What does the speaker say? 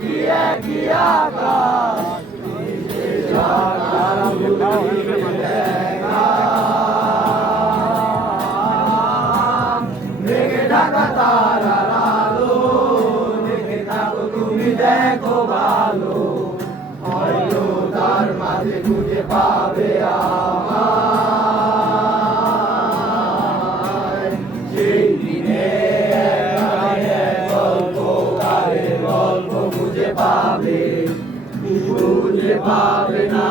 কি একই আকাশ মেঘে ঢাকা তারার আলো দেখে থাকো তুমি দেখো ভালো হয়তো তার মাঝে খুঁজে পাবে আমায় সেই দিনে গল্প খুঁজে পাবে না